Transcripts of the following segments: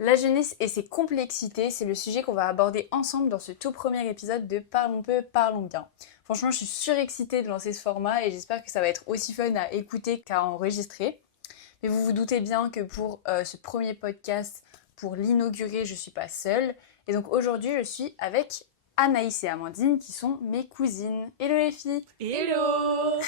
La jeunesse et ses complexités, c'est le sujet qu'on va aborder ensemble dans ce tout premier épisode de Parlons peu, parlons bien. Franchement, je suis surexcitée de lancer ce format et j'espère que ça va être aussi fun à écouter qu'à enregistrer. Mais vous vous doutez bien que pour ce premier podcast, pour l'inaugurer, je suis pas seule. Et donc aujourd'hui, je suis avec Anaïs et Amandine qui sont mes cousines. Hello les filles! Hello.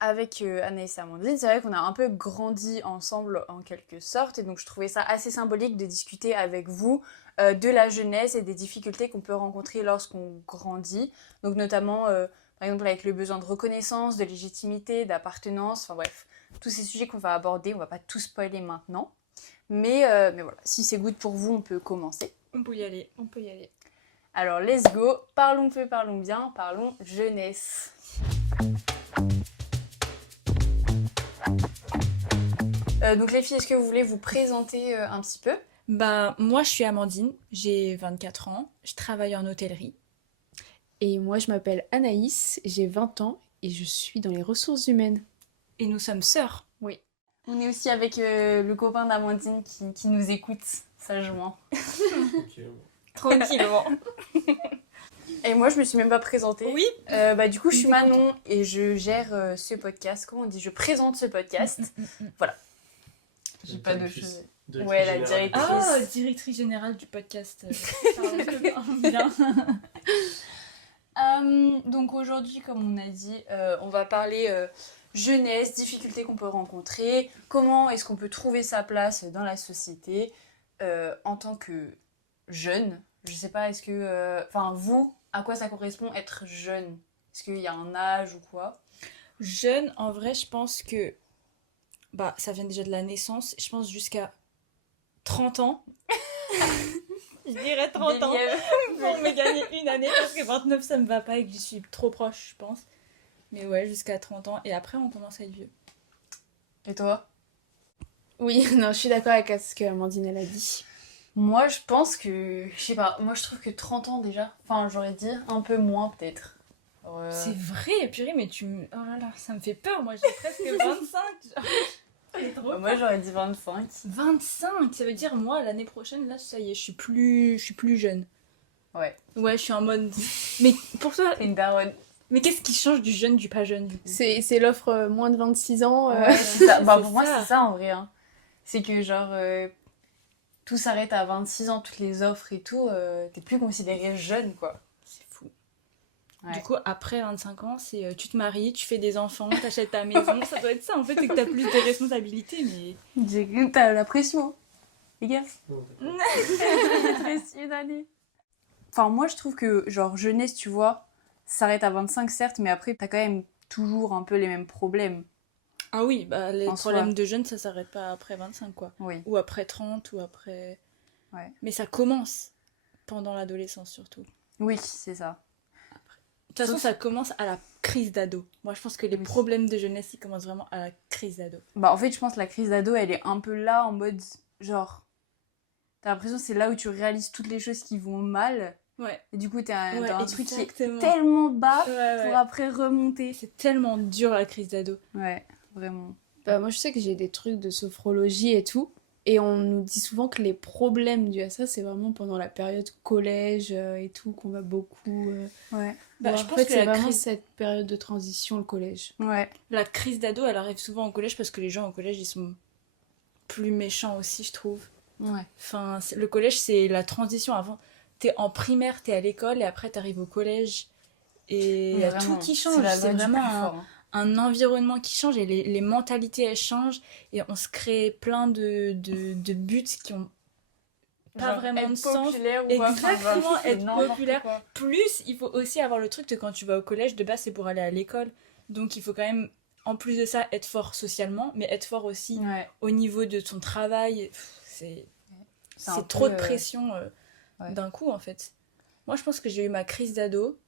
Avec Anaïs et Amandine, c'est vrai qu'on a un peu grandi ensemble en quelque sorte, et donc je trouvais ça assez symbolique de discuter avec vous de la jeunesse et des difficultés qu'on peut rencontrer lorsqu'on grandit, donc notamment par exemple avec le besoin de reconnaissance, de légitimité, d'appartenance, enfin bref, tous ces sujets qu'on va aborder, on va pas tout spoiler maintenant, mais voilà, si c'est good pour vous, on peut commencer. On peut y aller. On peut y aller. Alors let's go, parlons peu, parlons bien, parlons jeunesse. Donc les filles, est-ce que vous voulez vous présenter un petit peu? Bah, moi, je suis Amandine, j'ai 24 ans, je travaille en hôtellerie. Et moi, je m'appelle Anaïs, j'ai 20 ans et je suis dans les ressources humaines. Et nous sommes sœurs. Oui. On est aussi avec le copain d'Amandine qui nous écoute sagement. Tranquillement. Et moi, je me suis même pas présentée. Oui. Du coup, je suis Manon et je gère ce podcast. Comment on dit? Je présente ce podcast. Voilà. J'ai pas de choses. Ouais, la directrice. Ah, directrice générale du podcast. Parlons peu, parlons bien. Donc aujourd'hui, comme on a dit, on va parler jeunesse, difficultés qu'on peut rencontrer, comment est-ce qu'on peut trouver sa place dans la société en tant que jeune. Je sais pas, est-ce que... vous, à quoi ça correspond être jeune? Est-ce qu'il y a un âge ou quoi? Jeune, en vrai, je pense que bah, ça vient déjà de la naissance. Je pense jusqu'à 30 ans. Je dirais 30 ans pour me gagner une année parce que 29 ça me va pas et que j'y suis trop proche, je pense. Mais ouais, jusqu'à 30 ans. Et après, on commence à être vieux. Et toi? Oui, non, je suis d'accord avec ce que Amandine elle a dit. Moi, je pense que... Je sais pas, moi je trouve que 30 ans déjà, enfin j'aurais dit un peu moins peut-être. C'est vrai, purée, mais oh là là, ça me fait peur. Moi, j'ai presque 25. C'est trop Moi j'aurais dit 25. 25, ça veut dire moi l'année prochaine là ça y est, je suis plus jeune. Ouais. Ouais, je suis en mode mais pour toi, T'es une daronne. mais qu'est-ce qui change du jeune du pas jeune du coup? C'est l'offre moins de 26 ans. Ouais, c'est ça. Bah, C'est pour moi, ça. c'est ça en vrai. Hein. C'est que genre, tout s'arrête à 26 ans, toutes les offres et tout, t'es plus considéré jeune quoi. C'est fou. Ouais. Du coup, après 25 ans, c'est tu te maries, tu fais des enfants, t'achètes ta maison, ça doit être ça en fait, c'est que t'as plus de responsabilités mais T'as la pression, les gars. Il te reste une année. Enfin, moi je trouve que, genre, jeunesse, tu vois, ça s'arrête à 25 certes, mais après, t'as quand même toujours un peu les mêmes problèmes. ah oui, bah les En problèmes soi. de jeunes, ça s'arrête pas après 25 quoi. Oui. Ou après 30 ou après Ouais. mais ça commence pendant l'adolescence surtout. Oui, c'est ça. De toute façon, ça commence à la crise d'ado. Moi, je pense que les Oui. problèmes de jeunesse, ils commencent vraiment à la crise d'ado. Bah, en fait, je pense que la crise d'ado, elle est un peu là, en mode, genre, t'as l'impression que c'est là où tu réalises toutes les choses qui vont mal. Ouais. Et du coup, t'as Ouais, un truc qui est exactement. tellement bas Ouais. pour après remonter. C'est tellement dur la crise d'ado. Ouais, vraiment. Bah, moi, je sais que j'ai des trucs de sophrologie et tout. Et on nous dit souvent que les problèmes dus à ça, c'est vraiment pendant la période collège et tout, qu'on va beaucoup... Ouais. Bah, voir. je En pense fait, que c'est la vraiment crise... cette période de transition, le collège. Ouais. la crise d'ado, elle arrive souvent au collège parce que les gens au collège, ils sont plus méchants aussi, je trouve. Ouais. Enfin, le collège, c'est la transition. Avant, t'es en primaire, t'es à l'école et après, t'arrives au collège. Et il y a tout qui change. C'est vraiment un environnement qui change et les mentalités elles changent et on se crée plein de buts qui ont pas genre, vraiment de être sens. populaire ou Exactement, quoi. être populaire. Plus, il faut aussi avoir le truc que quand tu vas au collège, de base, c'est pour aller à l'école. Donc, il faut quand même, en plus de ça, être fort socialement, mais être fort aussi au niveau de ton travail. C'est trop de pression d'un coup, en fait. Moi, je pense que j'ai eu ma crise d'ado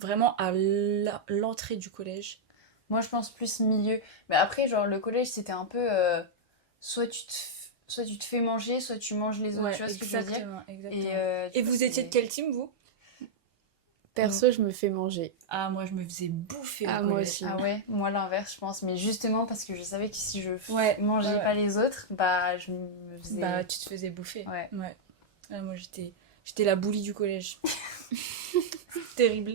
vraiment à l'entrée du collège. Moi, je pense plus milieu. Mais après, genre, le collège, c'était un peu... soit tu te fais manger, soit tu manges les autres. Ouais, tu vois ce que je veux dire? exactement. Et Et vous étiez de quel team, vous? Perso, je me fais manger. Ah, moi, je me faisais bouffer au Ah, moi collège. aussi. Ah ouais, moi l'inverse, je pense. Mais justement parce que je savais que si je mangeais ouais. pas les autres, bah je me faisais... Bah, tu te faisais bouffer. Ouais. Ah, moi, j'étais la bully du collège. Terrible.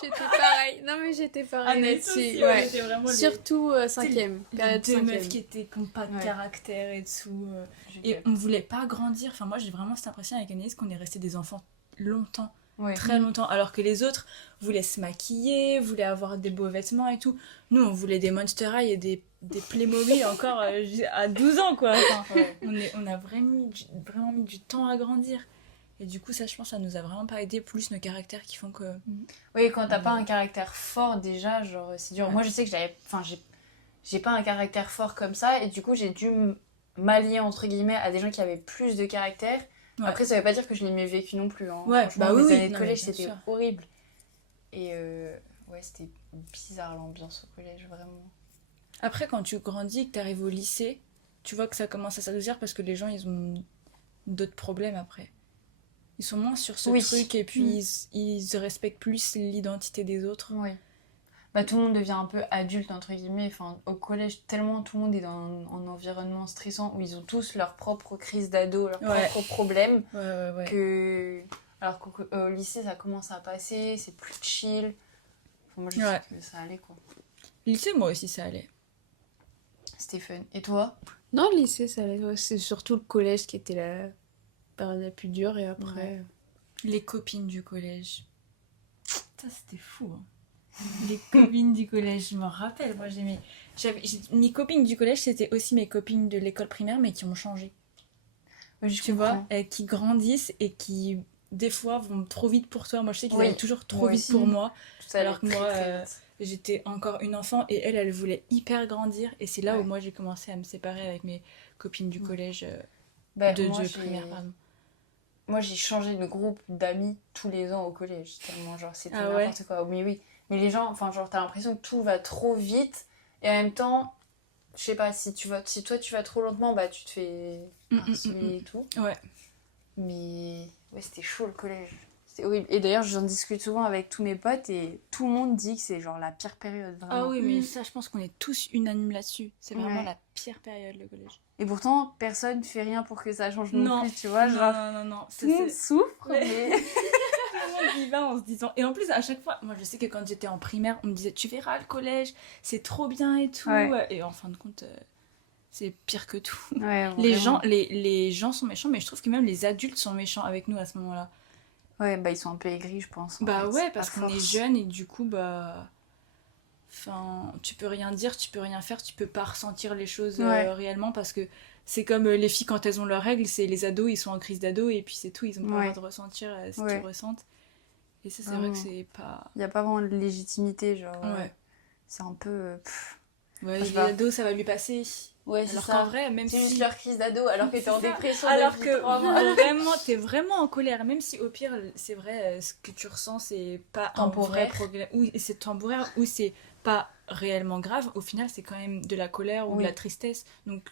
J'étais pareil. Non, mais j'étais pareil Anaïs là-dessus. aussi, Ouais. était vraiment Surtout 5e. les Période deux meufs 5e. qui étaient qui n'ont pas de Ouais. caractère et tout. Je Et capte. on voulait pas grandir. Enfin, moi, j'ai vraiment cette impression avec Anaïs qu'on est resté des enfants longtemps. Ouais. Très longtemps. Alors que les autres voulaient se maquiller, voulaient avoir des beaux vêtements et tout. Nous, on voulait des Monster High et des Playmobil encore à 12 ans, quoi. Enfin, Ouais. on a vraiment mis du temps à grandir. Et du coup, ça, je pense, ça nous a vraiment pas aidé. Plus nos caractères qui font que... Oui, quand t'as pas un caractère fort déjà, genre c'est dur. Ouais. Moi je sais que j'ai pas un caractère fort comme ça et du coup j'ai dû m'allier entre guillemets à des gens qui avaient plus de caractère. Ouais. Après ça veut pas dire que je l'ai mieux vécu non plus. Hein. Ouais, Franchement, bah oui, mes oui. années de Non, collège mais bien c'était sûr. horrible. Et ouais, c'était bizarre l'ambiance au collège vraiment. Après, quand tu grandis et que tu arrives au lycée, tu vois que ça commence à s'adoucir parce que les gens, ils ont d'autres problèmes après. Ils sont moins sur ce Oui. truc et puis ils respectent plus l'identité des autres. Oui. Bah tout le monde devient un peu adulte entre guillemets. Enfin au collège tellement tout le monde est dans un environnement stressant où ils ont tous leurs propres crises d'ado, leurs Ouais. propres problèmes. Ouais. Que alors qu'au lycée ça commence à passer, c'est plus chill. Enfin, moi je Ouais. sais que ça allait quoi. Lycée, moi aussi, ça allait. C'était fun. Et toi? Non, le lycée, ça allait. Ouais, c'est surtout le collège qui était la période la plus dure. Et après... Ouais. Les copines du collège. Ça, c'était fou. Hein. Les copines du collège, je me rappelle. Moi, mes copines du collège, c'était aussi mes copines de l'école primaire, mais qui ont changé. Tu vois, qui grandissent et qui, des fois, vont trop vite pour toi. Moi, je sais qu'ils Oui, allaient toujours trop moi vite aussi. pour moi. Tout allait alors que très, moi, très vite. J'étais encore une enfant et elle voulait hyper grandir. Et c'est là où Ouais. moi, j'ai commencé à me séparer avec mes copines du collège, Bah, de moi, primaire, pardon. Moi, j'ai changé de groupe d'amis tous les ans au collège. Tellement, genre, c'était Ah ouais. n'importe quoi. Mais oui. Mais les gens, enfin, genre, t'as l'impression que tout va trop vite. Et en même temps, je sais pas, si toi tu vas trop lentement, bah, tu te fais harceler et tout. Ouais. Mais ouais, c'était chaud le collège. C'était horrible. Et d'ailleurs, j'en discute souvent avec tous mes potes et tout le monde dit que c'est genre la pire période. Vraiment. Ah oui, mais ça, je pense qu'on est tous unanimes là-dessus. C'est vraiment Ouais. la pire période, le collège. Et pourtant, personne fait rien pour que ça change non, Non. plus, tu vois. Genre, Non. tout le monde souffre, Ouais. mais. Tout le monde y va en se disant. Et en plus, à chaque fois, moi je sais que quand j'étais en primaire, on me disait tu verras le collège, c'est trop bien et tout. Ouais. Et en fin de compte, c'est pire que tout. Ouais, Les vraiment. les gens sont méchants, mais je trouve que même les adultes sont méchants avec nous à ce moment-là. Ouais, bah ils sont un peu aigris, je pense. en Bah fait, ouais, parce à qu'on est force. jeunes et du coup, bah. Enfin, tu peux rien dire, tu peux rien faire, tu peux pas ressentir les choses Ouais. réellement parce que c'est comme les filles quand elles ont leurs règles, c'est les ados, ils sont en crise d'ado et puis c'est tout, ils ont pas le Ouais. droit de ressentir ce Ouais. qu'ils ressentent. Et ça, c'est Vraiment. vrai que c'est pas. Il n'y a pas vraiment de légitimité, genre. Ouais. C'est un peu. Ouais, je les sais pas. ados, ça va lui passer. Ouais, c'est Alors ça. qu'en vrai, même C'est si. juste leur crise d'ado, alors que t'es en C'est ça. dépression Alors depuis que 3 mois. vraiment, t'es vraiment en colère, même si au pire, c'est vrai, ce que tu ressens, c'est pas un vrai Temporaire. problème, ou c'est temporaire, ou c'est pas réellement grave. Au final, c'est quand même de la colère ou de Oui. la tristesse, donc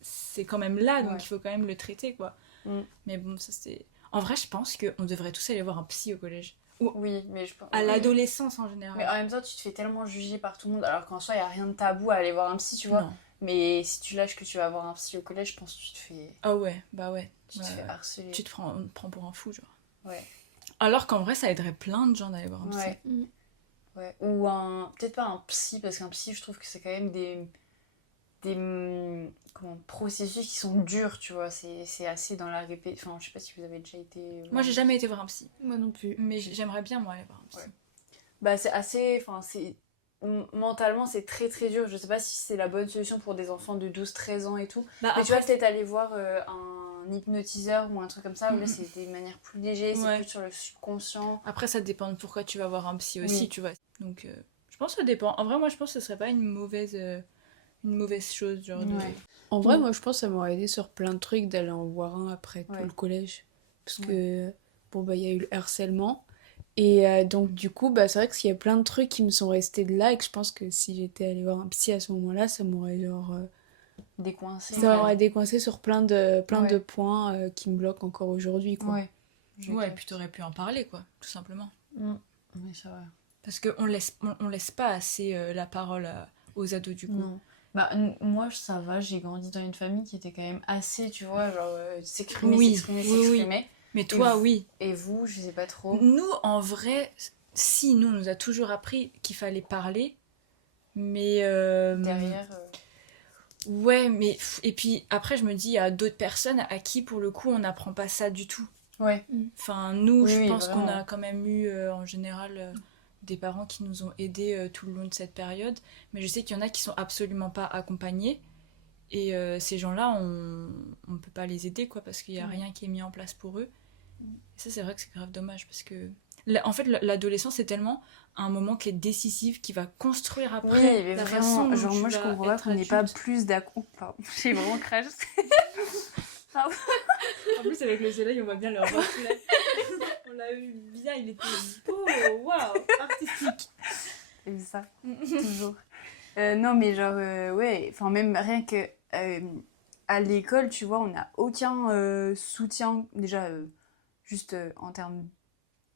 c'est quand même là, donc Ouais. il faut quand même le traiter, quoi. Mm. Mais bon, ça c'est. En vrai, je pense qu'on devrait tous aller voir un psy au collège, Oui, mais je pense. à oui. l'adolescence en général. Mais en même temps, tu te fais tellement juger par tout le monde, alors qu'en soi, il n'y a rien de tabou à aller voir un psy, tu vois. Non. Mais si tu lâches que tu vas voir un psy au collège, je pense que tu te fais, Ah ouais, bah ouais. tu te Ouais, fais ouais. harceler. Tu te prends pour un fou, genre. Ouais. Alors qu'en vrai, ça aiderait plein de gens d'aller voir un psy. Ouais. Mm. Ouais. Ou un. Peut-être pas un psy, parce qu'un psy, je trouve que c'est quand même des processus qui sont durs, tu vois. C'est assez dans la répétition. Enfin, je sais pas si vous avez déjà été. Moi, j'ai jamais été voir un psy. Moi non plus. Mais j'aimerais bien, moi, aller voir un psy. Ouais. Bah, c'est assez. Enfin, c'est. Mentalement, c'est très très dur. Je sais pas si c'est la bonne solution pour des enfants de 12-13 ans et tout. Bah, Mais tu vois, peut-être aller voir un hypnotiseur ou un truc comme ça, où là, c'est des manières plus légères, c'est Ouais. plus sur le subconscient. après, ça dépend de pourquoi tu vas voir un psy aussi, Oui. tu vois. Donc, je pense que ça dépend. En vrai, moi, je pense que ce serait pas une mauvaise chose, genre de... Ouais. En vrai, moi, je pense que ça m'aurait aidé sur plein de trucs d'aller en voir un après tout Ouais. le collège. Parce que, bon, bah, il y a eu le harcèlement. Et donc, du coup, bah, c'est vrai qu'il y a plein de trucs qui me sont restés de là et que je pense que si j'étais allée voir un psy à ce moment-là, ça m'aurait genre... Décoincé. ça m'aurait décoincé sur plein de Ouais. points qui me bloquent encore aujourd'hui, quoi. Ouais. Ouais, et capte. puis t'aurais pu en parler, quoi, tout simplement. Oui, c'est vrai. Parce qu'on laisse pas assez la parole aux ados, du coup. Non. Bah, moi, ça va, j'ai grandi dans une famille qui était quand même assez, tu vois, genre, s'exprimer, Oui, s'exprimer, oui, oui. s'exprimer. Mais Et toi, vous, oui. et vous, je sais pas trop. Nous, en vrai, si, nous, on nous a toujours appris qu'il fallait parler, mais... Derrière. Ouais, mais... Et puis, après, je me dis, il y a d'autres personnes à qui, pour le coup, on n'apprend pas ça du tout. Ouais. Enfin, nous, Oui, je oui, pense qu'on vraiment. a quand même eu, en général, des parents qui nous ont aidés tout le long de cette période. Mais je sais qu'il y en a qui sont absolument pas accompagnés. Et ces gens-là, on peut pas les aider, quoi, parce qu'il y a Ouais. rien qui est mis en place pour eux. Et ça, c'est vrai que c'est grave dommage, parce que... En fait, l'adolescence, c'est tellement un moment qui est décisif, qui va construire Oui, après mais la façon vraiment, dont genre, tu moi, je vas comprends pas être qu'on n'ait pas adulte. plus d'accord. Pardon, j'ai vraiment craché. Pardon. En plus, avec le soleil, on voit bien le reflet. On l'a eu bien, il était beau, waouh, artistique. C'est ça, toujours. Non, mais genre, ouais, enfin, même rien que à l'école, tu vois, on n'a aucun soutien, déjà, juste en termes,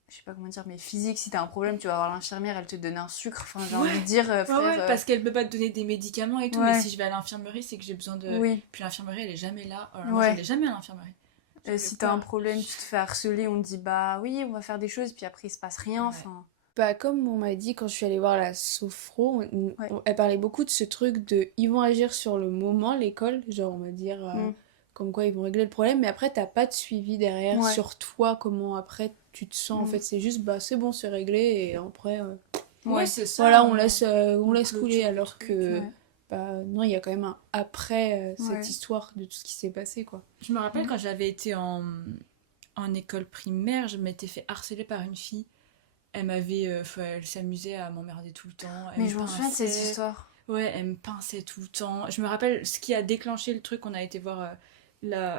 je sais pas comment dire, mais physique, si t'as un problème, tu vas voir l'infirmière, elle te donne un sucre, enfin, j'ai envie de dire, Ouais, frère. ouais, parce qu'elle peut pas te donner des médicaments et tout, mais Ouais, si je vais à l'infirmerie, c'est que j'ai besoin de... oui, Puis l'infirmerie, elle est jamais là. Alors, moi, ouais. j'allais jamais à l'infirmerie. J'avais Si t'as un peur. problème, tu te fais harceler, on te dit, bah oui, on va faire des choses, puis après, il se passe rien, Ouais. enfin. Bah, comme on m'a dit quand je suis allée voir la sophro, Ouais. elle parlait beaucoup de ce truc de ils vont agir sur le moment, l'école, genre on va dire Mm. comme quoi ils vont régler le problème, mais après t'as pas de suivi derrière Ouais. sur toi, comment après tu te sens. En Mm. fait, c'est juste bah c'est bon, c'est réglé et après Ouais, c'est ça. voilà, on laisse clôture couler le alors truc. que Ouais. bah non, il y a quand même un après Ouais. cette histoire de tout ce qui s'est passé quoi. Je me rappelle quand j'avais été en école primaire, je m'étais fait harceler par une fille. Elle m'avait... elle s'amusait à m'emmerder tout le temps. Elle Mais me je m'en souviens de cette pinçait. histoire. Ouais, elle me pinçait tout le temps. Je me rappelle ce qui a déclenché le truc, on a été voir la,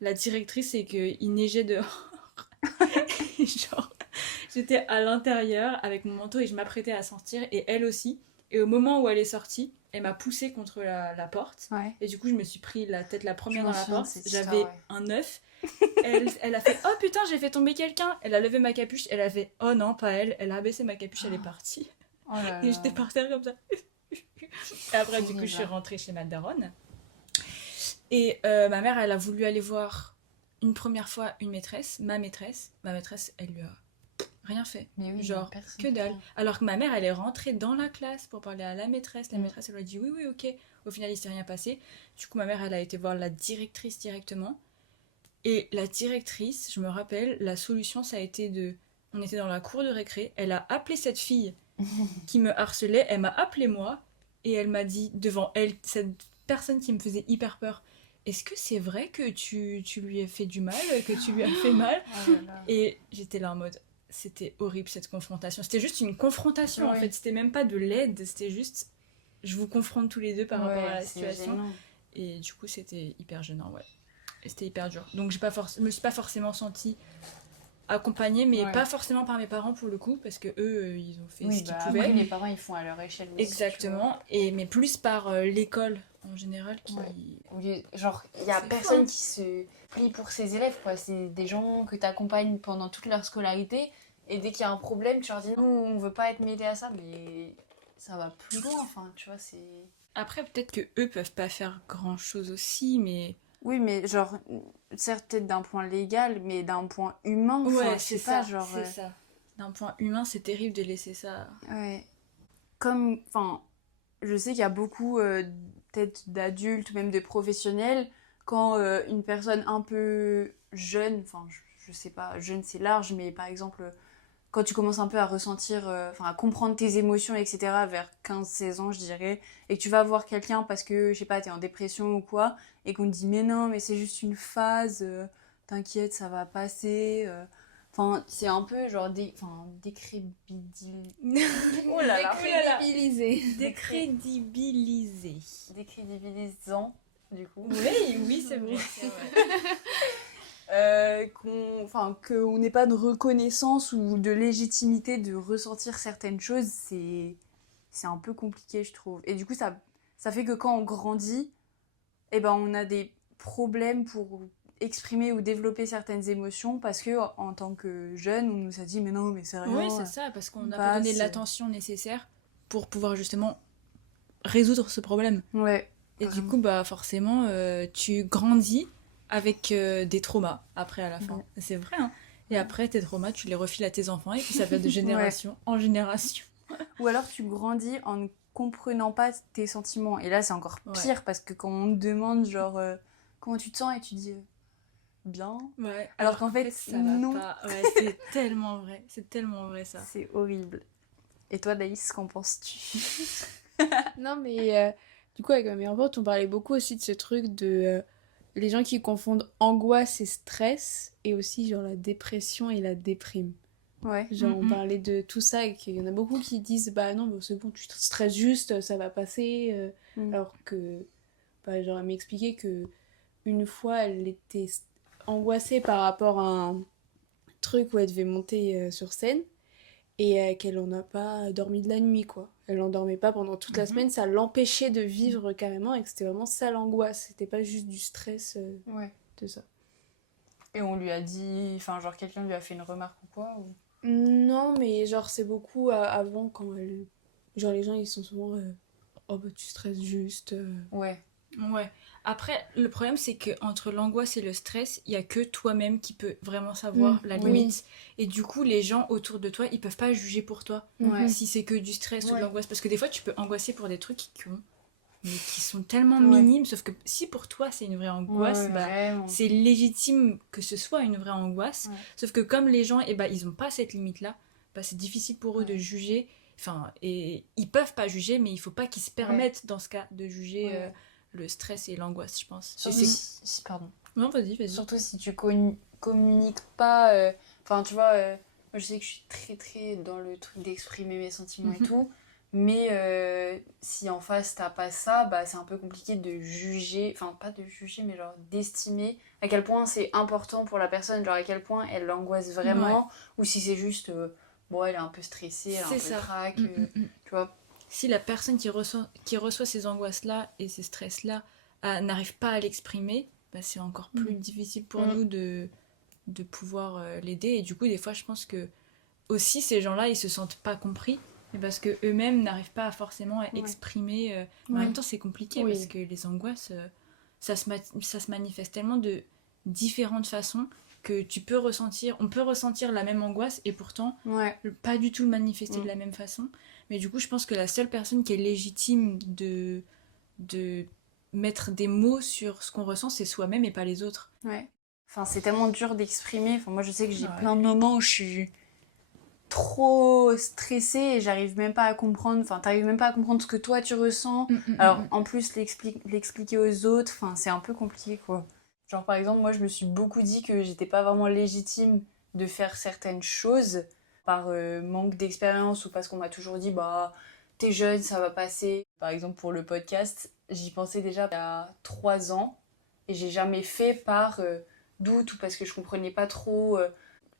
la directrice, c'est qu'il neigeait dehors. Et genre, j'étais à l'intérieur avec mon manteau et je m'apprêtais à sortir, et elle aussi. Et au moment où elle est sortie, elle m'a poussée contre la porte. Ouais. Et du coup, je me suis pris la tête la première Je dans m'en la souviens de porte. cette histoire, J'avais ouais. un œuf. Elle a fait « Oh putain, j'ai fait tomber quelqu'un !» Elle a levé ma capuche, elle a fait « Oh non, pas elle !» Elle a abaissé ma capuche, elle est partie. Oh là Et là. j'étais par terre comme ça. Et après, du coup, Horrible. je suis rentrée chez ma daronne. Et ma mère, elle a voulu aller voir une première fois une maîtresse, ma maîtresse. Ma maîtresse, elle lui a rien fait. Mais oui, Genre, personne que fait dalle. rien. Alors que ma mère, elle est rentrée dans la classe pour parler à la maîtresse. La Mm. maîtresse, elle lui a dit oui, oui, ok. Au final, il s'est rien passé. Du coup, ma mère, elle a été voir la directrice directement. Et la directrice, je me rappelle, la solution, ça a été de... On était dans la cour de récré. Elle a appelé cette fille qui me harcelait. Elle m'a appelé moi. Et elle m'a dit, devant elle, cette personne qui me faisait hyper peur, est-ce que c'est vrai que tu lui as fait du mal, que tu lui as fait mal? Oh là là. Et j'étais là en mode, c'était horrible cette confrontation. C'était juste une confrontation en Ouais. fait, c'était même pas de l'aide, c'était juste, je vous confronte tous les deux par rapport à la c'est situation. gênant. Et du coup, c'était hyper gênant, ouais. Et c'était hyper dur. Donc je me suis pas forcément sentie accompagnée, mais Ouais. pas forcément par mes parents pour le coup, parce que eux, ils ont fait Oui, ce qu'ils bah pouvaient. après, les parents, ils font à leur échelle aussi. Exactement, mais plus par l'école en général qui... Ouais. Genre, il y a C'est personne fou, hein. qui se plie pour ses élèves, quoi. C'est des gens que tu accompagnes pendant toute leur scolarité. Et dès qu'il y a un problème, tu leur dis non, on veut pas être mêlé à ça, mais ça va plus loin. Enfin, tu vois, c'est. Après, peut-être que eux peuvent pas faire grand chose aussi, mais... Oui, mais genre, certes, peut-être d'un point légal, mais d'un point humain. Enfin, Ouais, je sais c'est pas, ça, genre. c'est ça. D'un point humain, c'est terrible de laisser ça. Ouais. Comme, enfin, je sais qu'il y a beaucoup peut-être d'adultes ou même de professionnels, quand une personne un peu jeune, enfin je sais pas, jeune c'est large, mais par exemple quand tu commences un peu à ressentir, enfin à comprendre tes émotions, etc. vers 15-16 ans je dirais, et que tu vas voir quelqu'un parce que, je sais pas, t'es en dépression ou quoi, et qu'on te dit mais non, mais c'est juste une phase, t'inquiète, ça va passer. Enfin, c'est un peu genre Oh là là. Décrédibilisé. Décrédibilisé. Décrédibilisant, du coup. Oui, oui, c'est vrai. Qu'on n'ait pas de reconnaissance ou de légitimité de ressentir certaines choses, c'est un peu compliqué, je trouve. Et du coup, ça fait que quand on grandit, eh ben, on a des problèmes pour exprimer ou développer certaines émotions parce que en tant que jeune, on nous a dit mais non, mais c'est rien. Oui, c'est ça, parce qu'on n'a Bah, pas donné c'est- l'attention nécessaire pour pouvoir justement résoudre ce problème. Ouais. Et du Vraiment. coup, bah forcément, tu grandis avec des traumas après à la fin. Ouais. C'est vrai, hein. Et après, tes traumas, tu les refiles à tes enfants et puis ça va de génération en génération. Ou alors tu grandis en ne comprenant pas tes sentiments. Et là, c'est encore pire parce que quand on te demande, genre, comment tu te sens et tu dis bien. Ouais. Alors qu'en fait, ça non. va pas. Ouais, c'est tellement vrai. C'est tellement vrai ça. C'est horrible. Et toi, Daïs, qu'en penses-tu? Non, mais du coup, avec ma meilleure pote, on parlait beaucoup aussi de ce truc de les gens qui confondent angoisse et stress, et aussi genre la dépression et la déprime. Ouais. Genre, on Mm, mm. parlait de tout ça, et qu'il y en a beaucoup qui disent bah non, bah, c'est bon, tu te stresses juste, ça va passer. Mm. Alors que, bah, genre, elle m'expliquait que une fois, elle était angoissée par rapport à un truc où elle devait monter sur scène. Et qu'elle en a pas dormi de la nuit, quoi. Elle en dormait pas pendant toute la Mhm. semaine, ça l'empêchait de vivre carrément, et que c'était vraiment ça l'angoisse, c'était pas juste du stress Ouais. de ça. Et on lui a dit, enfin, genre, quelqu'un lui a fait une remarque ou quoi ou... Non, mais genre c'est beaucoup avant quand elle... Genre les gens ils sont souvent oh bah tu stresses juste. Ouais. Ouais. Après, le problème, c'est que entre l'angoisse et le stress, il y a que toi-même qui peux vraiment savoir la oui. limite. Et du coup, les gens autour de toi, ils peuvent pas juger pour toi Ouais. si c'est que du stress ou de Ouais. l'angoisse. Parce que des fois, tu peux angoisser pour des trucs mais qui sont tellement Ouais. minimes. Sauf que si pour toi, c'est une vraie angoisse, Ouais, bah, vraiment. c'est légitime que ce soit une vraie angoisse. Ouais. Sauf que comme les gens, eh ben, ils ont pas cette limite-là, bah, c'est difficile pour eux Ouais. de juger. Enfin, et ils peuvent pas juger, mais il faut pas qu'ils se permettent, dans ce cas, de juger Ouais. le stress et l'angoisse, je pense. Surtout Et si... Pardon. Non, vas-y, vas-y. Surtout si tu communiques pas. Enfin, tu vois, moi je sais que je suis très très dans le truc d'exprimer mes sentiments et Mhm. tout. Mais si en face t'as pas ça, bah c'est un peu compliqué de juger. Enfin, pas de juger, mais genre d'estimer à quel point c'est important pour la personne. Genre à quel point elle l'angoisse vraiment. Ou si c'est juste. Bon, elle est un peu stressée, elle a un C'est peu ça. le trac. Mm. Tu vois. Si la personne qui reçoit ces angoisses-là et ces stress-là n'arrive pas à l'exprimer, bah, c'est encore plus difficile pour Mm. nous de pouvoir l'aider. Et du coup, des fois, je pense que aussi ces gens-là, ils se sentent pas compris. Mais parce que eux-mêmes n'arrivent pas forcément à Ouais. exprimer. Mais en Ouais. même temps, c'est compliqué Oui. parce que les angoisses, ça se manifeste tellement de différentes façons que on peut ressentir la même angoisse et pourtant Ouais. pas du tout le manifester Mm. de la même façon. Mais du coup, je pense que la seule personne qui est légitime de mettre des mots sur ce qu'on ressent, c'est soi-même et pas les autres. Ouais. Enfin, c'est tellement dur d'exprimer. Enfin, moi, je sais que j'ai Ouais. plein de moments où je suis trop stressée et j'arrive même pas à comprendre. Enfin, t'arrives même pas à comprendre ce que toi tu ressens. Alors, en plus, l'expliquer aux autres, enfin, c'est un peu compliqué, quoi. Genre, par exemple, moi, je me suis beaucoup dit que j'étais pas vraiment légitime de faire certaines choses par manque d'expérience ou parce qu'on m'a toujours dit, bah, t'es jeune, ça va passer. Par exemple, pour le podcast, j'y pensais déjà il y a 3 ans et j'ai jamais fait par doute ou parce que je comprenais pas trop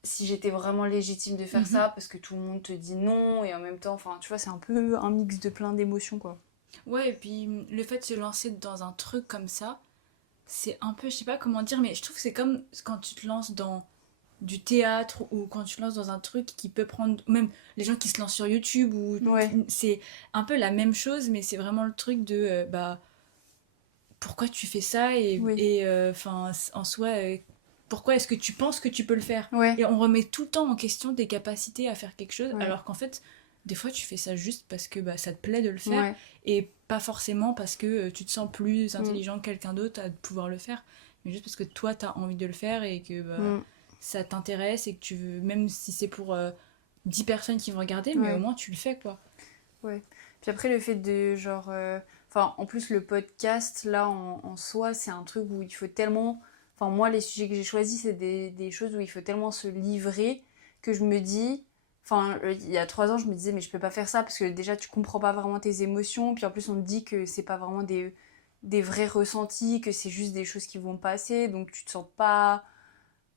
si j'étais vraiment légitime de faire ça parce que tout le monde te dit non et en même temps, enfin, tu vois, c'est un peu un mix de plein d'émotions, quoi. Ouais, et puis le fait de se lancer dans un truc comme ça, c'est un peu, je sais pas comment dire, mais je trouve que c'est comme quand tu te lances dans du théâtre ou quand tu te lances dans un truc qui peut prendre, même les gens qui se lancent sur YouTube, ou Ouais. c'est un peu la même chose, mais c'est vraiment le truc de, bah, pourquoi tu fais ça et Oui. enfin en soi pourquoi est-ce que tu penses que tu peux le faire Ouais. et on remet tout le temps en question tes capacités à faire quelque chose Ouais. alors qu'en fait des fois tu fais ça juste parce que bah, ça te plaît de le faire Ouais. et pas forcément parce que tu te sens plus intelligent que quelqu'un d'autre à pouvoir le faire, mais juste parce que toi t'as envie de le faire et que bah, ça t'intéresse et que tu veux, même si c'est pour 10 personnes qui vont regarder, mais Ouais. au moins tu le fais quoi. Ouais. Puis après, le fait de genre. Enfin, en plus, le podcast, là, en soi, c'est un truc où il faut tellement. Enfin, moi, les sujets que j'ai choisis, c'est des choses où il faut tellement se livrer que je me dis. Enfin, il y a 3 ans, je me disais, mais je peux pas faire ça parce que déjà, tu comprends pas vraiment tes émotions. Puis en plus, on te dit que c'est pas vraiment des vrais ressentis, que c'est juste des choses qui vont passer. Donc, tu te sens pas.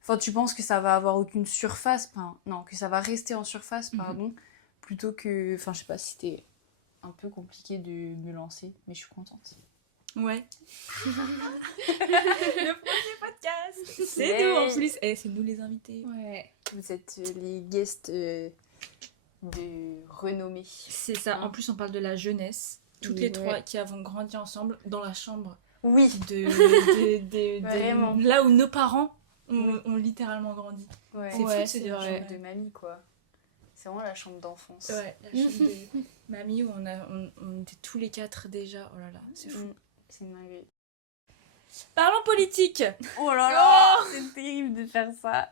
Enfin, tu penses que ça va avoir aucune surface. Enfin, non, que ça va rester en surface, pardon. Plutôt que. Enfin, je sais pas si c'était un peu compliqué de me lancer, mais je suis contente. Ouais. Le prochain podcast. C'est nous en plus. C'est nous les invités. Ouais. Vous êtes les guests de renommée. C'est ça. En plus, on parle de la jeunesse. Toutes les trois qui avons grandi ensemble dans la chambre. Oui. Vraiment. Là où nos parents ont littéralement grandi. Ouais. C'est fou, c'est la vrai. chambre de mamie, quoi. C'est vraiment la chambre d'enfance. Ouais, la chambre de mamie où on était tous les 4 déjà. Oh là là, c'est fou. C'est une dinguerie. Parlons politique. Oh là là, c'est terrible de faire ça.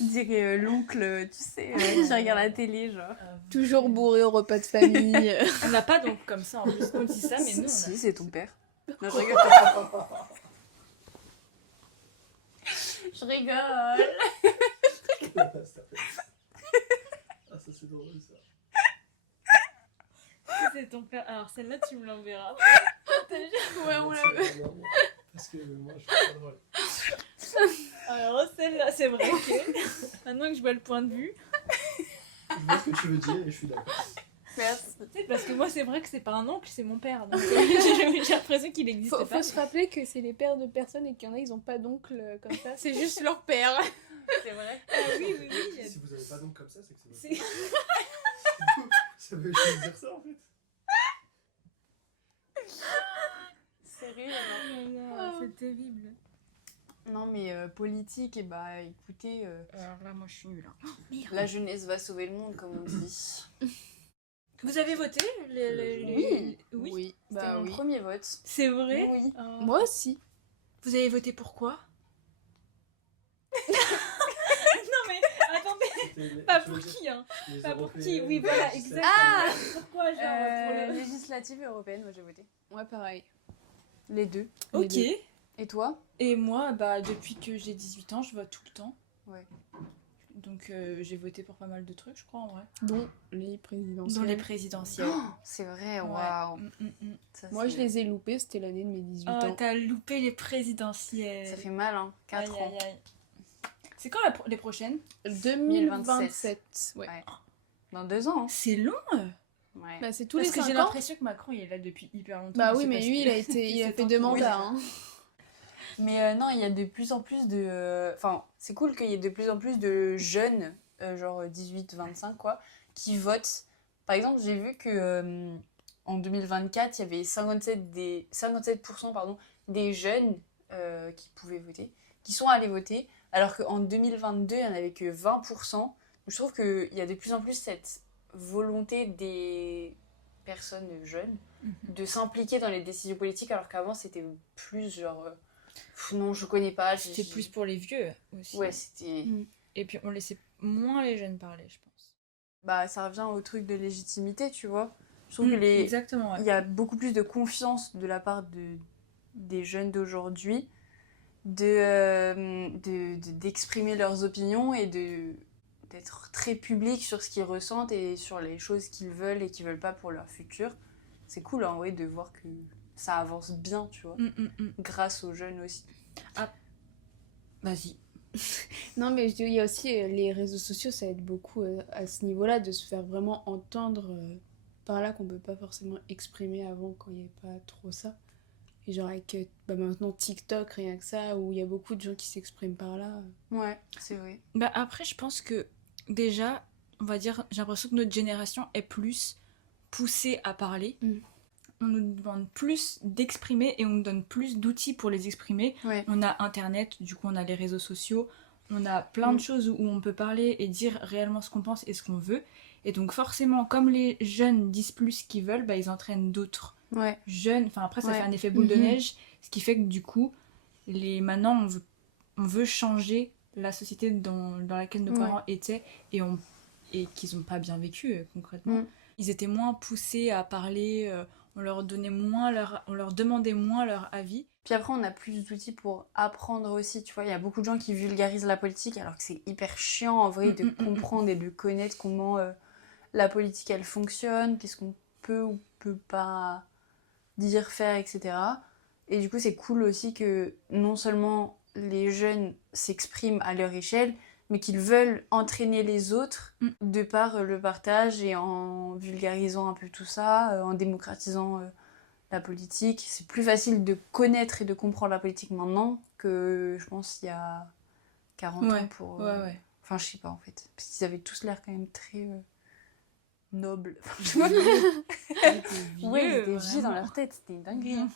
Dire l'oncle, tu sais, qui regarde la télé, genre. Toujours bourré au repas de famille. On n'a pas donc comme ça en plus. On dit ça, mais nous, Si, c'est ton père. Non, je rigole. Je rigole. Ah, ça c'est drôle ça. C'est ton père. Alors celle-là, tu me l'enverras. Ouais, on l'a vu. Parce que moi je suis pas drôle. Alors celle-là, c'est vrai que maintenant que je vois le point de vue, Je vois ce que tu veux dire et je suis d'accord. Merci. parce que moi c'est vrai que c'est pas un oncle, c'est mon père. Donc j'ai l'impression qu'il existe Faut pas. se rappeler que c'est les pères de personnes et qu'il y en a, ils ont pas d'oncle comme ça. C'est juste leur père. C'est vrai. Oui. Si vous avez pas donc comme ça, c'est que c'est C'est- votre Ça veut juste dire ça en fait. Sérieux, C'est terrible. non, mais politique, et bah écoutez, Alors là, moi je suis nulle. la jeunesse va sauver le monde, comme on dit. Vous avez voté Oui. C'était Bah mon oui. premier vote. C'est vrai. Oui. Oh. Moi aussi. Vous avez voté pour quoi? Non mais attendez, pas pour qui hein? Pas pour qui, oui voilà, exactement. Ah Pourquoi genre pour le... Législative européenne, moi j'ai voté. Ouais, pareil. Les deux. Ok. les deux. Et toi? Et moi, bah depuis que j'ai 18 ans, je vote tout le temps. Ouais. Donc j'ai voté pour pas mal de trucs, je crois en vrai. Dont les présidentielles. Dans les présidentielles. C'est vrai, Ouais. waouh. Ça, Moi, c'est- je les ai loupés, c'était l'année de mes 18 Oh, ans. t'as loupé les présidentielles. Ça fait mal, hein. 4 Aïe, ans. aïe, aïe. C'est quand les prochaines? 2027. Ouais. Ouais. Dans 2 ans, hein. C'est long. Ouais. Bah, c'est tous Parce les que j'ai 5 ans. l'impression que Macron il est là depuis hyper longtemps. Bah je oui, sais mais pas lui, si- il a été, il a c'est fait tant 2 qu'il- mandats. Hein. Mais non, il y a de plus en plus de... Enfin, c'est cool qu'il y ait de plus en plus de jeunes, genre 18-25 quoi, qui votent. Par exemple, j'ai vu que en 2024, il y avait 57% pardon, des jeunes qui pouvaient voter, qui sont allés voter, alors qu'en 2022, il n'y en avait que 20%. Donc, je trouve qu'il y a de plus en plus cette volonté des personnes jeunes de s'impliquer dans les décisions politiques, alors qu'avant, c'était plus genre... non, je connais pas. C'était plus pour les vieux aussi. Ouais, c'était... Et puis on laissait moins les jeunes parler, je pense. Bah, ça revient au truc de légitimité, tu vois. Je trouve que les... Exactement, ouais. il y a beaucoup plus de confiance de la part des jeunes d'aujourd'hui d'exprimer leurs opinions et d'être très publics sur ce qu'ils ressentent et sur les choses qu'ils veulent et qu'ils veulent pas pour leur futur. C'est cool, en vrai, de voir que ça avance bien, tu vois, grâce aux jeunes aussi. Vas-y. Non, mais je dis, il y a aussi les réseaux sociaux, ça aide beaucoup à ce niveau-là, de se faire vraiment entendre par là qu'on peut pas forcément exprimer avant quand il n'y avait pas trop ça. Et genre avec maintenant TikTok, rien que ça, où il y a beaucoup de gens qui s'expriment par là. Ouais, c'est vrai. Bah après, je pense que déjà, on va dire, j'ai l'impression que notre génération est plus poussée à parler. On nous demande plus d'exprimer et on nous donne plus d'outils pour les exprimer. Ouais. On a Internet, du coup on a les réseaux sociaux, on a plein de choses où on peut parler et dire réellement ce qu'on pense et ce qu'on veut. Et donc forcément, comme les jeunes disent plus ce qu'ils veulent, bah, ils entraînent d'autres Ouais. jeunes. Enfin après, ça Ouais. fait un effet boule de neige, ce qui fait que du coup, maintenant on veut changer la société dans laquelle nos parents étaient et qu'ils n'ont pas bien vécu concrètement. Ils étaient moins poussés à parler, on leur demandait moins leur avis. Puis après, on a plus d'outils pour apprendre aussi, tu vois. Il y a beaucoup de gens qui vulgarisent la politique, alors que c'est hyper chiant, en vrai, de comprendre et de connaître comment la politique, elle fonctionne, qu'est-ce qu'on peut ou peut pas dire, faire, etc. Et du coup, c'est cool aussi que non seulement les jeunes s'expriment à leur échelle, mais qu'ils veulent entraîner les autres de par le partage et en vulgarisant un peu tout ça, en démocratisant la politique. C'est plus facile de connaître et de comprendre la politique maintenant que, je pense, il y a 40 Ouais, ans pour... ouais. Enfin, je sais pas, en fait. Parce qu'ils avaient tous l'air quand même très nobles. Ouais, ils étaient vieux dans leur tête, c'était une dinguerie. Hein.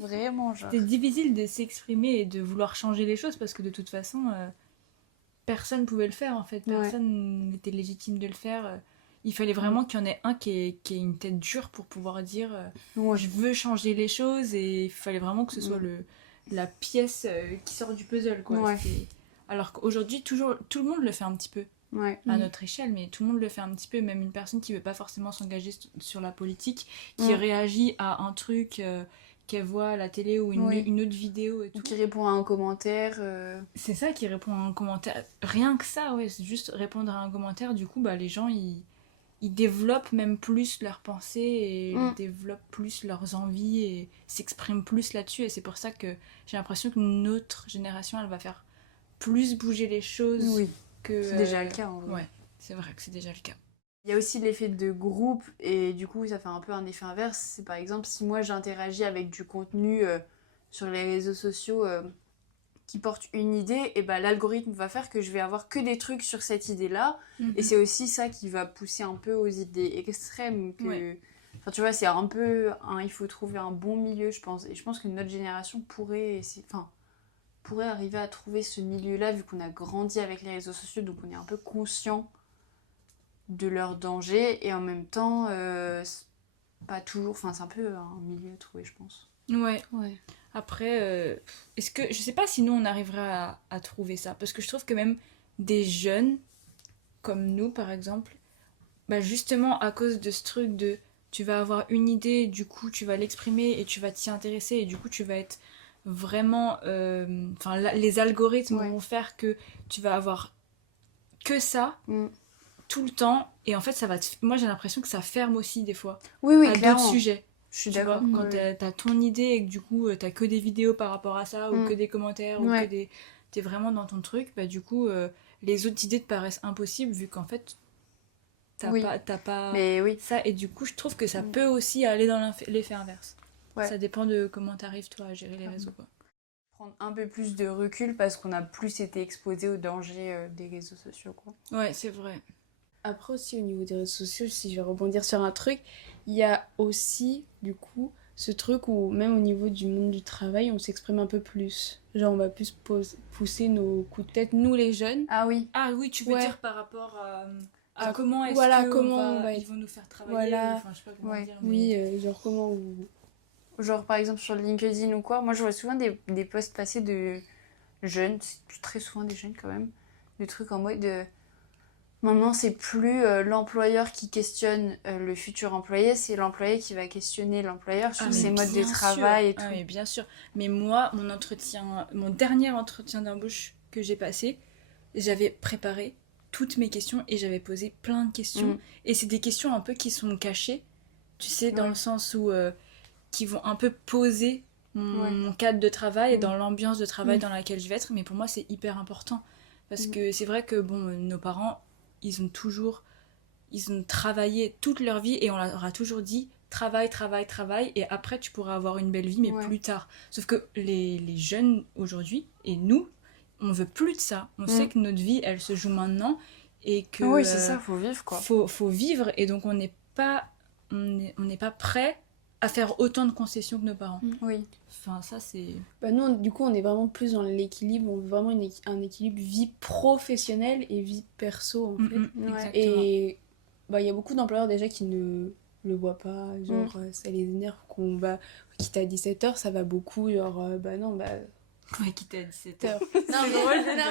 Vraiment, genre. C'était difficile de s'exprimer et de vouloir changer les choses parce que de toute façon, personne pouvait le faire en fait. Personne n'était légitime de le faire. Il fallait vraiment qu'il y en ait un qui ait une tête dure pour pouvoir dire je veux changer les choses, et il fallait vraiment que ce soit la pièce qui sort du puzzle, quoi. Ouais. Alors qu'aujourd'hui, tout le monde le fait un petit peu. Ouais. À notre échelle, mais tout le monde le fait un petit peu, même une personne qui veut pas forcément s'engager sur la politique, qui réagit à un truc qu'elle voit à la télé ou une autre vidéo et tout. Ou qui répond à un commentaire. C'est ça, qui répond à un commentaire. Rien que ça, ouais, c'est juste répondre à un commentaire. Du coup, les gens, ils développent même plus leurs pensées et développent plus leurs envies et s'expriment plus là-dessus. Et c'est pour ça que j'ai l'impression que notre génération, elle va faire plus bouger les choses. Oui. C'est déjà le cas en vrai. Ouais, c'est vrai que c'est déjà le cas. Il y a aussi l'effet de groupe et du coup ça fait un peu un effet inverse. C'est par exemple si moi j'interagis avec du contenu sur les réseaux sociaux qui porte une idée, et l'algorithme va faire que je vais avoir que des trucs sur cette idée-là. Et c'est aussi ça qui va pousser un peu aux idées extrêmes. Enfin tu vois, c'est un peu... il faut trouver un bon milieu, je pense. Et je pense que notre génération pourrait arriver à trouver ce milieu-là, vu qu'on a grandi avec les réseaux sociaux, donc on est un peu conscient de leur danger, et en même temps, pas toujours, enfin c'est un peu un milieu à trouver, je pense. Ouais. Après, est-ce que, je sais pas si nous on arrivera à trouver ça, parce que je trouve que même des jeunes, comme nous par exemple, justement à cause de ce truc de, tu vas avoir une idée, du coup tu vas l'exprimer et tu vas t'y intéresser, et du coup tu vas être vraiment les algorithmes vont faire que tu vas avoir que ça tout le temps, et en fait ça va moi j'ai l'impression que ça ferme aussi des fois à clairement. D'autres sujets. Je suis d'accord. Quand t'as ton idée et que du coup t'as que des vidéos par rapport à ça, ou que des commentaires, ou que t'es vraiment dans ton truc, du coup les autres idées te paraissent impossibles, vu qu'en fait t'as pas ça, et du coup je trouve que ça peut aussi aller dans l'effet inverse. Ça dépend de comment t'arrives toi à gérer les réseaux, quoi. Prendre un peu plus de recul parce qu'on a plus été exposé aux dangers des réseaux sociaux, quoi. Ouais, c'est vrai. Après aussi au niveau des réseaux sociaux, si je vais rebondir sur un truc, il y a aussi du coup ce truc où même au niveau du monde du travail, on s'exprime un peu plus. Genre on va plus pousser nos coups de tête, nous les jeunes. Ah oui, tu veux dire par rapport à comment est-ce ils vont nous faire travailler, enfin je sais pas comment dire, mais... Oui, genre comment genre par exemple sur LinkedIn ou quoi, moi je vois souvent des posts passés de jeunes, c'est très souvent des jeunes quand même, des trucs en mode maintenant c'est plus l'employeur qui questionne le futur employé, c'est l'employé qui va questionner l'employeur sur ses modes de travail et tout. Mais bien sûr, mais moi mon dernier entretien d'embauche que j'ai passé, j'avais préparé toutes mes questions et j'avais posé plein de questions, et c'est des questions un peu qui sont cachées, tu sais, dans le sens où qui vont un peu poser mon cadre de travail et dans l'ambiance de travail dans laquelle je vais être, mais pour moi c'est hyper important, parce que c'est vrai que nos parents ils ont travaillé toute leur vie, et on leur a toujours dit travail, et après tu pourras avoir une belle vie, mais plus tard. Sauf que les jeunes aujourd'hui, et nous, on veut plus de ça. On sait que notre vie elle se joue maintenant, et que c'est ça, faut vivre, quoi. Faut vivre, et donc on n'est pas prêt à faire autant de concessions que nos parents. Oui. Enfin, ça c'est... nous, du coup, on est vraiment plus dans l'équilibre. On veut vraiment un équilibre vie professionnelle et vie perso, en fait. Exactement. Et il y a beaucoup d'employeurs déjà qui ne le voient pas. Genre, ça les énerve qu'on va... Quitte à 17h, ça va beaucoup. Genre, Ouais, quitter à 17h. Non,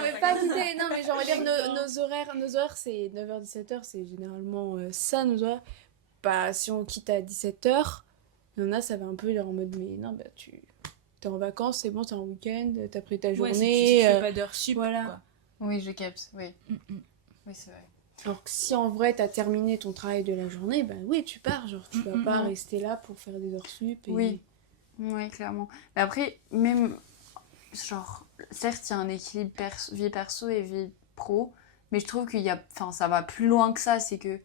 mais pas quitter. Non, mais genre, on va dire nos horaires, c'est 9h-17h, c'est généralement ça, nos horaires. Si on quitte à 17h, il y en a, ça va un peu en mode, mais non, tu t'es en vacances, c'est bon, t'es en week-end, t'as pris ta journée. Tu fais pas d'heures sup, quoi. Oui, je capte, oui. Oui, c'est vrai. Alors que si en vrai t'as terminé ton travail de la journée, oui, tu pars, genre tu vas pas rester là pour faire des heures sup. Oui, clairement. Mais après, même, genre, certes, il y a un équilibre vie perso et vie pro, mais je trouve ça va plus loin que ça, c'est que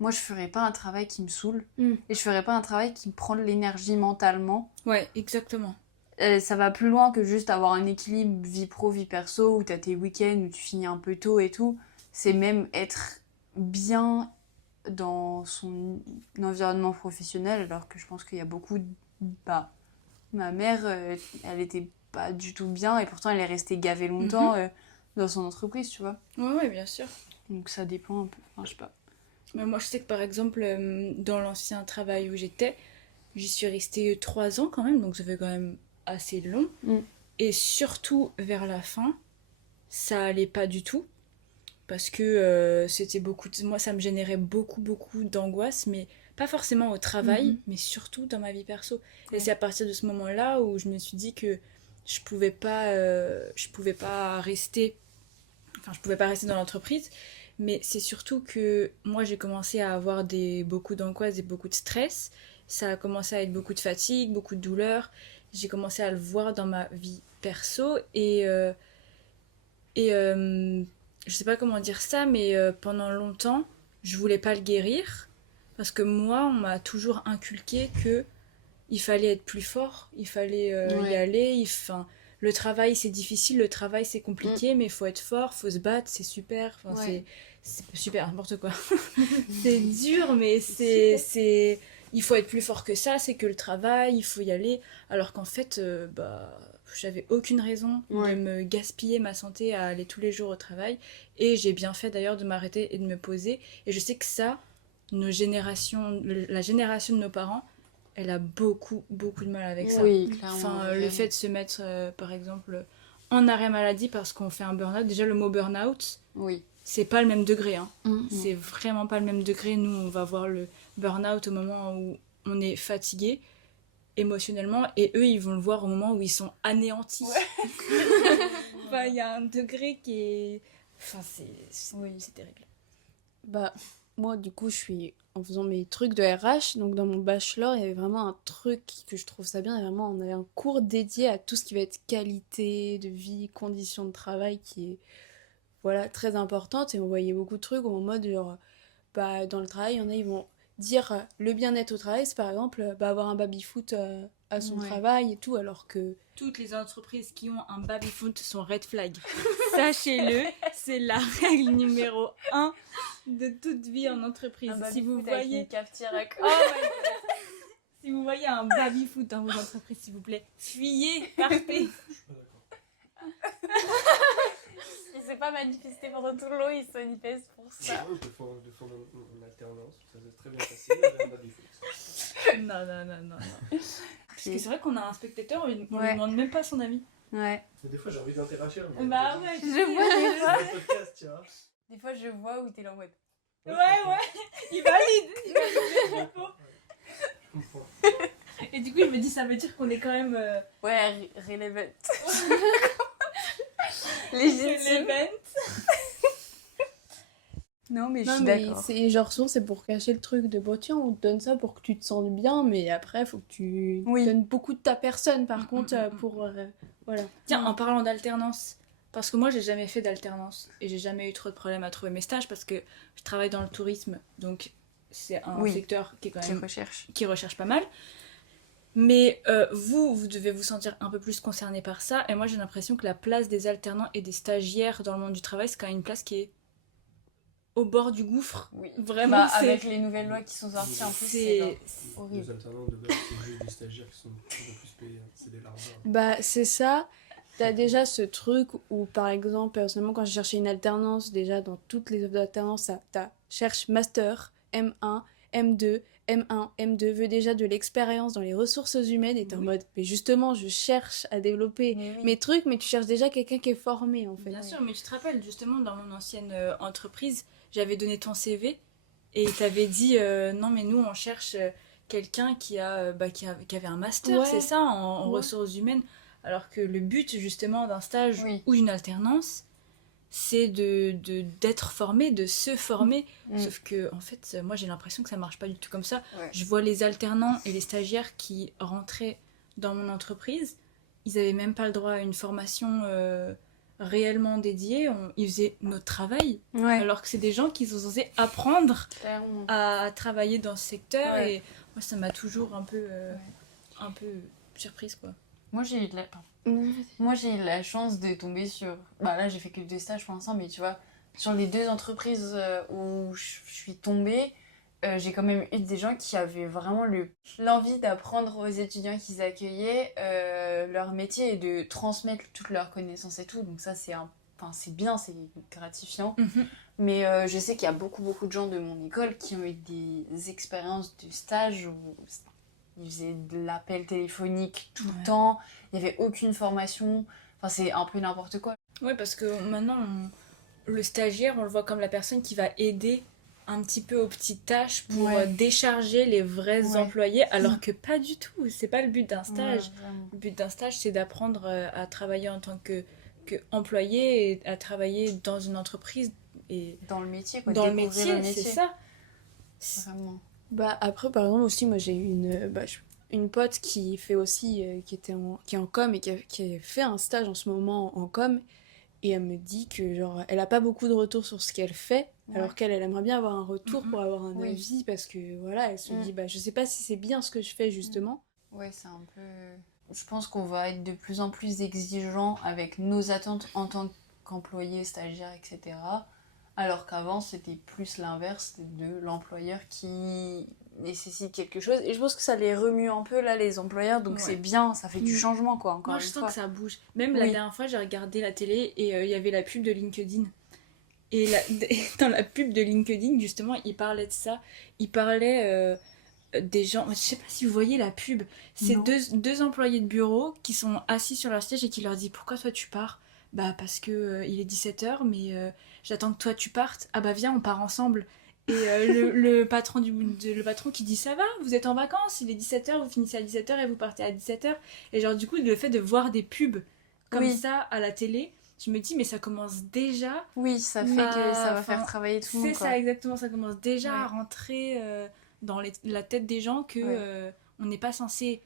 moi je ferais pas un travail qui me saoule, et je ferais pas un travail qui me prend de l'énergie mentalement. Ouais, exactement. ça va plus loin que juste avoir un équilibre vie pro, vie perso, où t'as tes week-ends, où tu finis un peu tôt et tout. C'est même être bien dans son environnement professionnel, alors que je pense qu'il y a beaucoup de... Bah, ma mère, elle était pas du tout bien, et pourtant elle est restée gavée longtemps dans son entreprise, tu vois. Ouais, bien sûr. Donc ça dépend un peu, enfin, je sais pas. Mais moi, je sais que par exemple, dans l'ancien travail où j'étais, j'y suis restée 3 ans quand même, donc ça fait quand même assez long. Et surtout vers la fin, ça allait pas du tout. Parce que c'était beaucoup moi, ça me générait beaucoup, beaucoup d'angoisse, mais pas forcément au travail, mais surtout dans ma vie perso. Et c'est à partir de ce moment-là où je me suis dit que je pouvais pas rester, enfin, je pouvais pas rester dans l'entreprise. Mais c'est surtout que moi, j'ai commencé à avoir beaucoup d'angoisse et beaucoup de stress. Ça a commencé à être beaucoup de fatigue, beaucoup de douleur. J'ai commencé à le voir dans ma vie perso et je sais pas comment dire ça, mais pendant longtemps, je voulais pas le guérir parce que moi, on m'a toujours inculqué que il fallait être plus fort, il fallait y aller. Enfin, le travail c'est difficile, le travail c'est compliqué, mais il faut être fort, faut se battre, c'est super. Enfin, c'est super, n'importe quoi. C'est dur, mais il faut être plus fort que ça, c'est que le travail, il faut y aller. Alors qu'en fait, j'avais aucune raison de me gaspiller ma santé à aller tous les jours au travail. Et j'ai bien fait d'ailleurs de m'arrêter et de me poser. Et je sais que ça, la génération de nos parents, elle a beaucoup, beaucoup de mal avec ça. Oui, clairement. Enfin, le fait de se mettre, par exemple, en arrêt maladie parce qu'on fait un burn-out. Déjà, le mot burn-out, c'est pas le même degré. Hein. C'est vraiment pas le même degré. Nous, on va voir le burn-out au moment où on est fatigué émotionnellement, et eux, ils vont le voir au moment où ils sont anéantis. Enfin, il y a un degré qui est... Enfin, c'est terrible. Bah, moi, du coup, je suis en faisant mes trucs de RH, donc dans mon bachelor, il y avait vraiment un truc que je trouve ça bien, et vraiment, on avait un cours dédié à tout ce qui va être qualité de vie, conditions de travail, qui est, voilà, très importante, et on voyait beaucoup de trucs en mode, genre, bah, dans le travail, il y en a, ils vont dire le bien-être au travail, c'est par exemple, avoir un baby-foot à son travail et tout, alors que... Toutes les entreprises qui ont un baby-foot sont red flag. Sachez-le, c'est la règle numéro 1 de toute vie en entreprise. Si vous voyez une cafetière avec... si vous voyez un baby-foot dans vos entreprises, s'il vous plaît, fuyez, partez. Je suis pas d'accord. Il s'est pas manifesté pendant tout le long, il se manifeste pour ça. De fond en alternance, ça s'est très bien passé, il y avait un baby-foot. Non. Parce que c'est vrai qu'on a un spectateur, on lui demande même pas son avis. Ouais. Mais des fois, j'ai envie d'interagir. Bah ouais, je vois des fois. C'est un podcast, tu vois. Des fois, je vois où t'es là en mode. Ouais, il valide les propos. Je comprends. Et du coup, il me dit, ça veut dire qu'on est quand même... Ouais, relevant. Légitime. Non, mais je suis d'accord. C'est genre souvent c'est pour cacher le truc de bon tiens on te donne ça pour que tu te sentes bien, mais après faut que tu donnes beaucoup de ta personne par contre pour voilà. Tiens, en parlant d'alternance, parce que moi j'ai jamais fait d'alternance et j'ai jamais eu trop de problèmes à trouver mes stages parce que je travaille dans le tourisme, donc c'est un secteur qui est quand même qui recherche pas mal. Mais vous devez vous sentir un peu plus concerné par ça, et moi j'ai l'impression que la place des alternants et des stagiaires dans le monde du travail, c'est quand même une place qui est au bord du gouffre. Oui. Vraiment, bah, avec les nouvelles lois qui sont sorties en plus, c'est horrible. Les alternants de base, c'est juste des stagiaires qui sont de plus en plus payés, c'est des larvins. Bah c'est ça. T'as déjà ce truc où par exemple personnellement quand j'ai cherché une alternance, déjà dans toutes les offres d'alternance, t'as cherche master, M1, M2, M1, M2 veut déjà de l'expérience dans les ressources humaines, et t'es en mode mais justement je cherche à développer mes trucs, mais tu cherches déjà quelqu'un qui est formé en fait. Bien sûr, mais tu te rappelles justement dans mon ancienne entreprise, j'avais donné ton CV et t'avais dit non mais nous on cherche quelqu'un qui avait un master, c'est ça, en ressources humaines, alors que le but justement d'un stage ou d'une alternance, c'est d'être formé, de se former. Sauf que, en fait, moi j'ai l'impression que ça marche pas du tout comme ça. Je vois les alternants et les stagiaires qui rentraient dans mon entreprise, ils avaient même pas le droit à une formation réellement dédiée. Ils faisaient notre travail, alors que c'est des gens qui sont censés apprendre à travailler dans ce secteur. Et moi ça m'a toujours un peu surprise, quoi. Moi, j'ai eu de la... Moi, j'ai eu la chance de tomber sur... Bah là, j'ai fait que 2 stages pour l'instant, mais tu vois, sur les 2 entreprises où je suis tombée, j'ai quand même eu des gens qui avaient vraiment l'envie d'apprendre aux étudiants qu'ils accueillaient leur métier et de transmettre toutes leurs connaissances et tout. Donc ça, enfin, c'est bien, c'est gratifiant. Mais je sais qu'il y a beaucoup, beaucoup de gens de mon école qui ont eu des expériences de stage où ils faisaient de l'appel téléphonique tout le temps, il n'y avait aucune formation, enfin c'est un peu n'importe quoi. Ouais, parce que maintenant, le stagiaire, on le voit comme la personne qui va aider un petit peu aux petites tâches pour décharger les vrais employés, alors que pas du tout, c'est pas le but d'un stage. Le but d'un stage, c'est d'apprendre à travailler en tant que employé et à travailler dans une entreprise. Et dans le métier, quoi. Dans le métier, c'est ça. Vraiment. Bah après, par exemple, aussi, moi j'ai eu une pote qui fait aussi, qui est en com et qui a fait un stage en ce moment en com. Et elle me dit que genre, elle a pas beaucoup de retours sur ce qu'elle fait, alors qu'elle aimerait bien avoir un retour pour avoir un avis, parce que voilà, elle se dit, bah je sais pas si c'est bien ce que je fais justement. Ouais, c'est un peu... Je pense qu'on va être de plus en plus exigeants avec nos attentes en tant qu'employés, stagiaires, etc. Alors qu'avant, c'était plus l'inverse de l'employeur qui nécessite quelque chose. Et je pense que ça les remue un peu, là, les employeurs. Donc c'est bien, ça fait du changement, quoi, encore Moi, une je fois. sens que ça bouge. Même la dernière fois, j'ai regardé la télé et il y avait la pub de LinkedIn. Et dans la pub de LinkedIn, justement, il parlait de ça. Il parlait des gens... Je sais pas si vous voyez la pub. C'est deux employés de bureau qui sont assis sur leur siège et qui leur dit « Pourquoi toi tu pars ?» Bah parce que il est 17h, mais j'attends que toi tu partes. Ah bah viens, on part ensemble. Et le patron le patron qui dit ça va, vous êtes en vacances, il est 17h, vous finissez à 17h et vous partez à 17h. Et genre du coup, le fait de voir des pubs comme ça à la télé, je me dis mais ça commence déjà... Oui, ça fait que ça va faire travailler tout le monde. C'est ça exactement, ça commence déjà à rentrer dans la tête des gens que on n'est pas censé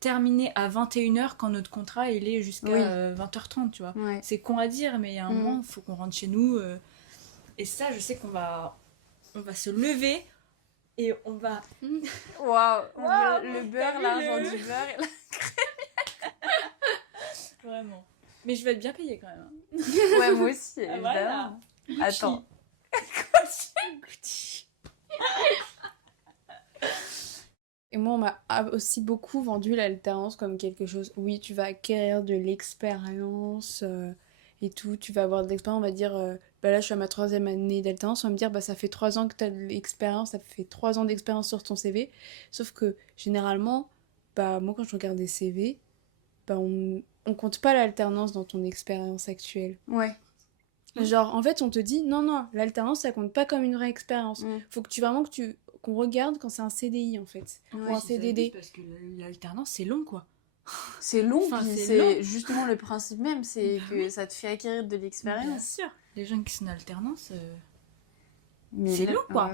terminer à 21h quand notre contrat il est jusqu'à 20h30, tu vois. C'est con à dire, mais à un moment, il faut qu'on rentre chez nous. Et ça, je sais qu'on va se lever et on va... Waouh, le beurre, l'argent du beurre et la crème. Vraiment. Mais je vais être bien payée quand même. Hein. Ouais, moi aussi, évidemment. Voilà. Attends. Et moi, on m'a aussi beaucoup vendu l'alternance comme quelque chose. Oui, tu vas acquérir de l'expérience et tout. Tu vas avoir de l'expérience. On va dire, bah là, je suis à ma 3e année d'alternance. On va me dire, bah ça fait 3 ans que tu as de l'expérience. Ça fait 3 ans d'expérience sur ton CV. Sauf que généralement, bah moi, quand je regarde des CV, bah on compte pas l'alternance dans ton expérience actuelle. Ouais. Genre, en fait, on te dit, non, l'alternance, ça compte pas comme une vraie expérience. Faut que qu'on regarde quand c'est un CDI, en fait. Ou un CDD. Parce que l'alternance, c'est long, quoi. C'est long, puis c'est justement le principe même, c'est que ça te fait acquérir de l'expérience. Bien sûr. Les gens qui sont en alternance, c'est long, quoi.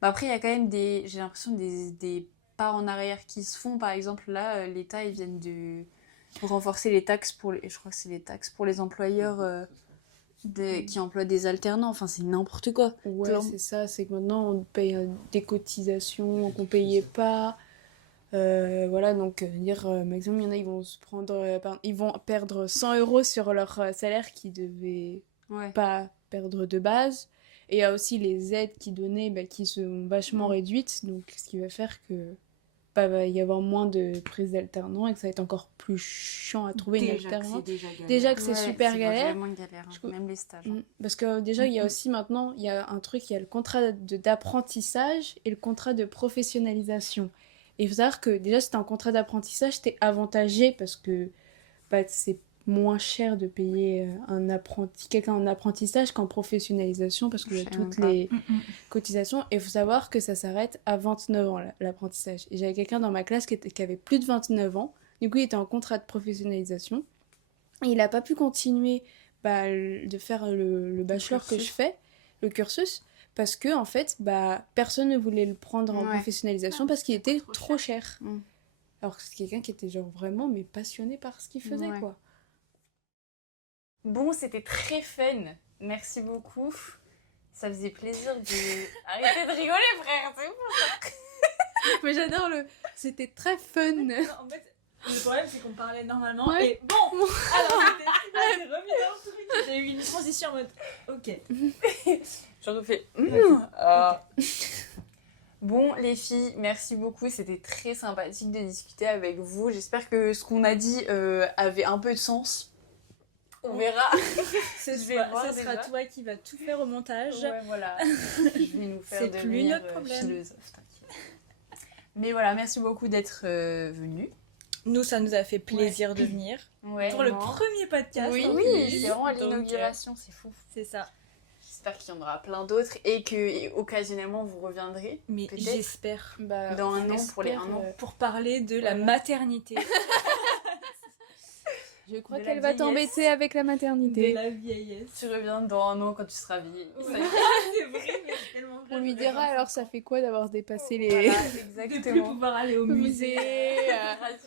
Bah après, il y a quand même j'ai l'impression, des pas en arrière qui se font. Par exemple, là, l'État, ils viennent de renforcer les taxes je crois que c'est les taxes pour les employeurs qui emploient des alternants. Enfin, c'est n'importe quoi. Ouais, c'est ça. C'est que maintenant, on paye des cotisations qu'on payait pas. Voilà, donc maximum, il y en a, ils vont se prendre... ils vont perdre 100 € sur leur salaire qu'ils devaient pas perdre de base. Et il y a aussi les aides qu'ils donnaient qui sont vachement réduites. Donc, ce qui va faire que... va y avoir moins de prises d'alternants et que ça va être encore plus chiant à trouver une alternance. Déjà que c'est super galère. C'est vraiment galère, même les stages. Parce que déjà, il y a aussi maintenant, il y a un truc, il y a le contrat d'apprentissage et le contrat de professionnalisation. Et il faut savoir que déjà, si t'es en contrat d'apprentissage, t'es avantagé parce que c'est moins cher de payer quelqu'un en apprentissage qu'en professionnalisation parce qu'il y a toutes les cotisations. Et il faut savoir que ça s'arrête à 29 ans, l'apprentissage. Et j'avais quelqu'un dans ma classe qui avait plus de 29 ans. Du coup, il était en contrat de professionnalisation. Et il n'a pas pu continuer de faire le bachelor que je fais, le cursus, parce que, en fait, personne ne voulait le prendre en professionnalisation parce qu'il était trop cher. Alors que c'est quelqu'un qui était genre vraiment mais passionné par ce qu'il faisait, quoi. Bon, c'était très fun. Merci beaucoup. Ça faisait plaisir de... Arrêtez de rigoler, frère, c'est bon ça. Mais j'adore c'était très fun. En fait, Le problème, c'est qu'on parlait normalement. Ouais. Et bon, alors j'ai remis dans le truc. J'ai eu une transition en mode ok. Je refais. Bon, les filles, merci beaucoup. C'était très sympathique de discuter avec vous. J'espère que ce qu'on a dit avait un peu de sens. On verra. Ce Je vais voir sera déjà. toi qui va tout faire au montage. Ouais, voilà. Je vais nous faire C'est plus devenir notre problème. philosophe, t'inquiète. Mais voilà, merci beaucoup d'être venu. Nous, ça nous a fait plaisir de venir. Ouais, Pour le vraiment. premier podcast. Oui, en oui, plus. c'est vraiment à Donc, l'inauguration, c'est fou. c'est ça. J'espère qu'il y en aura plein d'autres et que occasionnellement vous reviendrez. Mais Peut-être. j'espère. Bah, Dans un on an, pour les espère, 1 an. Pour parler de la Voilà. maternité. Je crois De la qu'elle va vieillesse. t'embêter avec la De maternité. la vieillesse. Tu reviens dans 1 an quand tu seras vieille. Oui. Ça y est. C'est vrai, mais c'est tellement vrai. On lui dira alors ça fait quoi d'avoir dépassé les Voilà, De plus exactement. pouvoir aller au musée. musées,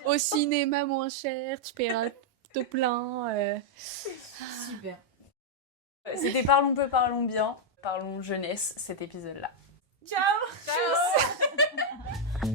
au cinéma moins cher, tu paieras tout plein. Super. C'était Parlons peu, parlons bien. Parlons jeunesse, cet épisode-là. Ciao. Ciao.